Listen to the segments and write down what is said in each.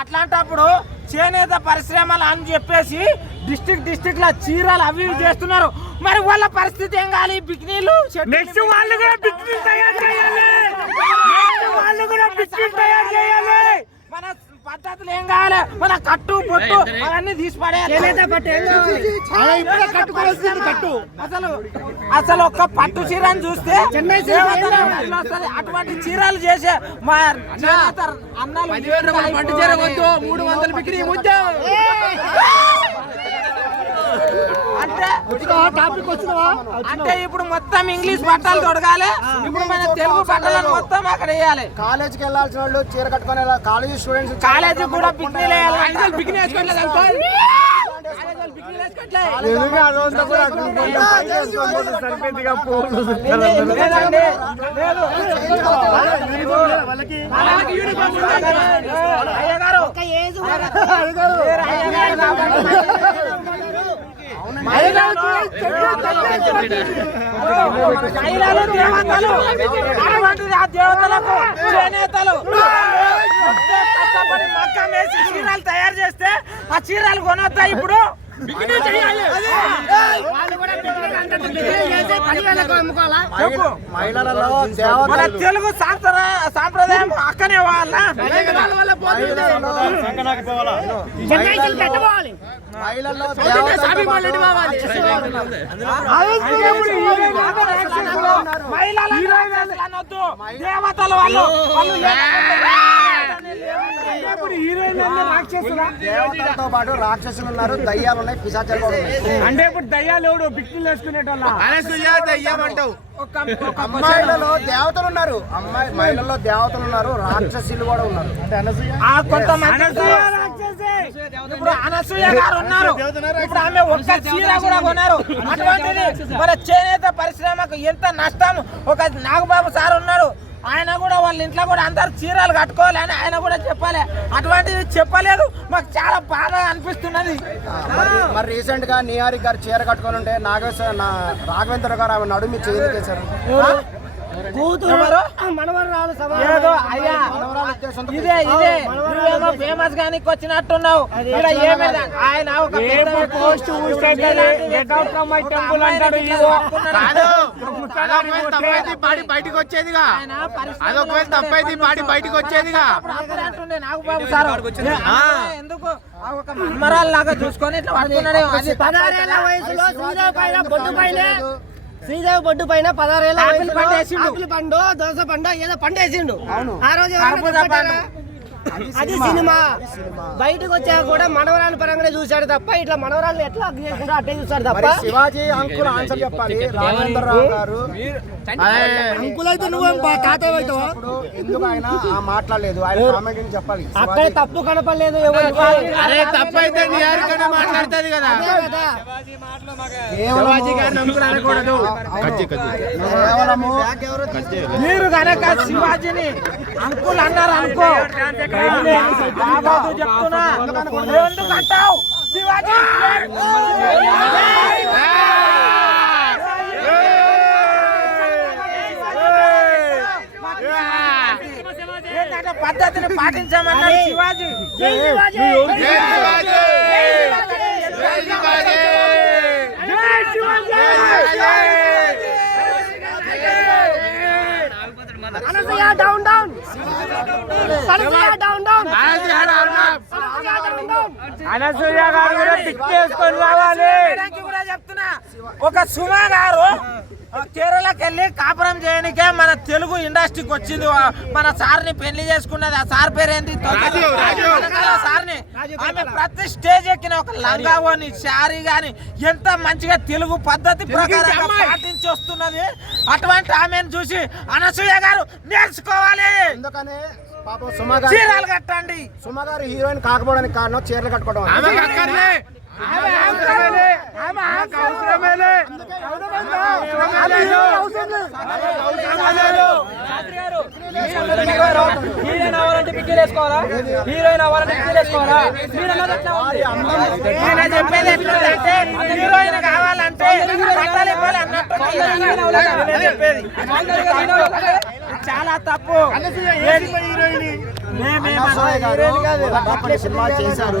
అట్లాంటప్పుడు చేనేత పరిశ్రమలు అని చెప్పేసి డిస్ట్రిక్ట్ డిస్ట్రిక్ట్ లా చీరలు అవి ఇవి చేస్తున్నారు. మరి వాళ్ళ పరిస్థితి ఏం కావాలి? బిక్నీలు నెక్స్ట్ వాళ్ళు కూడా బిక్నీ తయారు చేయాలి. వాళ్ళు కూడా బిక్నీ తయారు చేయాలి. పద్ధతులు ఏం కావాలి? మన కట్టు పొట్టు అవన్నీ తీసి పడేయాలి. కట్టు అసలు అసలు ఒక్క పట్టు చీరని చూస్తే. అటువంటి చీరలు చేసే మా చేనేత అన్నాలు పట్టు చీర వద్దు మూడు వందలు బిక్రీ ముద్దు. అంటే టాపిక్ వచ్చినవా అంటే ఇప్పుడు మొత్తం ఇంగ్లీష్ బట్టలు తొడగాలి ఇప్పుడు మన తెలుగు బట్టలను మొత్తం అక్కడ వేయాలి కాలేజీకి వెళ్ళాల్సిన వాళ్ళు చీర కట్టుకొని వెళ్ళాలి. కాలేజీ స్టూడెంట్స్ కాలేజీ కూడా పిక్నిక్ వేయాలి మహిళలు దేవతలు ఆ దేవతలకు చేనేతలు కష్టపడి మక్కం వేసి చీరలు తయారు చేస్తే ఆ చీరలు కొనొద్దా ఇప్పుడు? మహిళలలో మన దేవతలు తెలుగు సాంప్రదాయ సాంప్రదాయం అక్కనే వాళ్ళ. మహిళల్లో దేవతలు మహిళలు అనొద్దు దేవతలు వాళ్ళు. వాళ్ళు దేవతలతో పాటు రాక్షసులు ఉన్నారు దయ్యాలు ఉన్నాయి పిశాచాలు కూడా ఉన్నాయి. అంటే ఇప్పుడు దయ్యాలు ఎవడు బిక్నీలు వేసుకునేటోళ్ళ? అమ్మాయిలలో దేవతలు ఉన్నారు. అమ్మాయి మహిళల్లో దేవతలు ఉన్నారు రాక్షసులు కూడా ఉన్నారు. ఇప్పుడు అనసూయ గారు ఉన్నారు. ఇప్పుడు ఆమె ఒక్క చీర కూడా కొన్నారు. అటువంటిది మన చేనేత పరిశ్రమకు ఎంత నష్టం? ఒక నాగబాబు సార్ ఉన్నారు. ఆయన కూడా వాళ్ళ ఇంట్లో కూడా అందరు చీరలు కట్టుకోవాలి అని ఆయన కూడా చెప్పాలి. అటువంటిది చెప్పలేదు. మాకు చాలా బాధ అనిపిస్తున్నది. మరి రీసెంట్గా నిహారి గారు చీర కట్టుకొని ఉంటే నాగేశ్వర నా రాఘవేంద్ర గారు ఆమె నడుమి చేయి చేశారు ఎవరు? ఏదో అయ్యా ఇదే ఇదే నువ్వేమో ఫేమస్ గానీ వచ్చినట్టున్నావు ఇక్కడ ఆయన ఒక. పోస్ట్ టెంపుల్ అంటాడు. పట్టుకున్నాడు. బాడీ బయటికి వచ్చేదిగా అదొకవేళ. తప్పైతే బాడీ బయటికి వచ్చేదిగా నాగబాబు సారు ఎందుకు ఆ ఒక మన్మరాలు లాగా చూసుకొని ఇట్లా పడుతున్నాడే అది పదహారేళ్ళ వయసులో పైన బొడ్డు పైన శ్రీదేవి బొడ్డు పైన ఆపిల్ వయసులో పండు దోస పండు ఏదో పండు వేసిండు. ఆ రోజు. అది సినిమా. బయటకు వచ్చాక కూడా మనవరాలు పరంగానే చూశాడు తప్ప ఇట్లా మనవరాలు ఎట్లా అగ్గి చేశాడో అట్టే చూస్తాడు తప్ప. శివాజీ అంకుల్ ఆన్సర్ చెప్పాలి. రాఘవేంద్రరావు గారు. అంకుల్ అయితే నువ్వు తాతయ్య అవుతావా ఇప్పుడు ఎందుకు ఆయన ఆ మాట్లాడలేదు? ఆయన కామెంట్ చెప్పాలి. అక్కడ తప్పు కనపడలేదు మాట్లాడుతుంది కదా. మీరు కనుక శివాజీని అంకుల్ అన్నారు అనుకో. బాబాదు చెప్తున్నా. శివాజీ ఏంటంటే పద్ధతిని పాటించామన్నారు శివాజీ జై శివాజీ జై Shivaji Anasuya down down Anasuya down down Anasuya down down. Anasuya down down Anasuya గారు కూడా బిక్నీ వేసుకొని రావాలి చేయడానికి కూడా చెప్తున్నా ఒక సుమా గారు ఆ, కేరళకి వెళ్ళి కాపురం చేయడానికే మన తెలుగు ఇండస్ట్రీకి వచ్చింది. మన సార్ని పెళ్ళి చేసుకున్నది. ఆ సార్ పేరు ఏంది రాజు, రాజు. వెనకాల సార్ని. ఆమె ప్రతి స్టేజ్ ఎక్కిన ఒక లంగావోని శారీ గాని ఎంత మంచిగా తెలుగు పద్ధతి ప్రకారంగా పాటించి వస్తున్నది. అటువంటి ఆమెను చూసి అనసూయ గారు నేర్చుకోవాలి. ఎందుకనే? పాపం సుమ గారు చీరలు కట్టండి. సుమ గారు హీరోయిన్ కాకపోవడానికి కారణం చీరలు కట్టుకోవడం. హీరోయిన్ అవ్వాలంటే పిక్చర్ వేసుకోవాలా హీరోయిన్ అవ్వాలంటే పిక్చర్ వేసుకోవాలా మీరు అన్నది ఎట్లా ఉంది చెప్పేది ఎట్లుందంటే హీరోయిన్ కావాలంటే చాలా తప్పు హీరోయిన్ సినిమా? చేశారు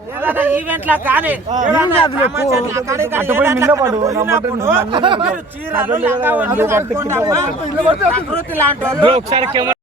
ఈవెంట్ ఈవెంట్లా కానీ చీరలు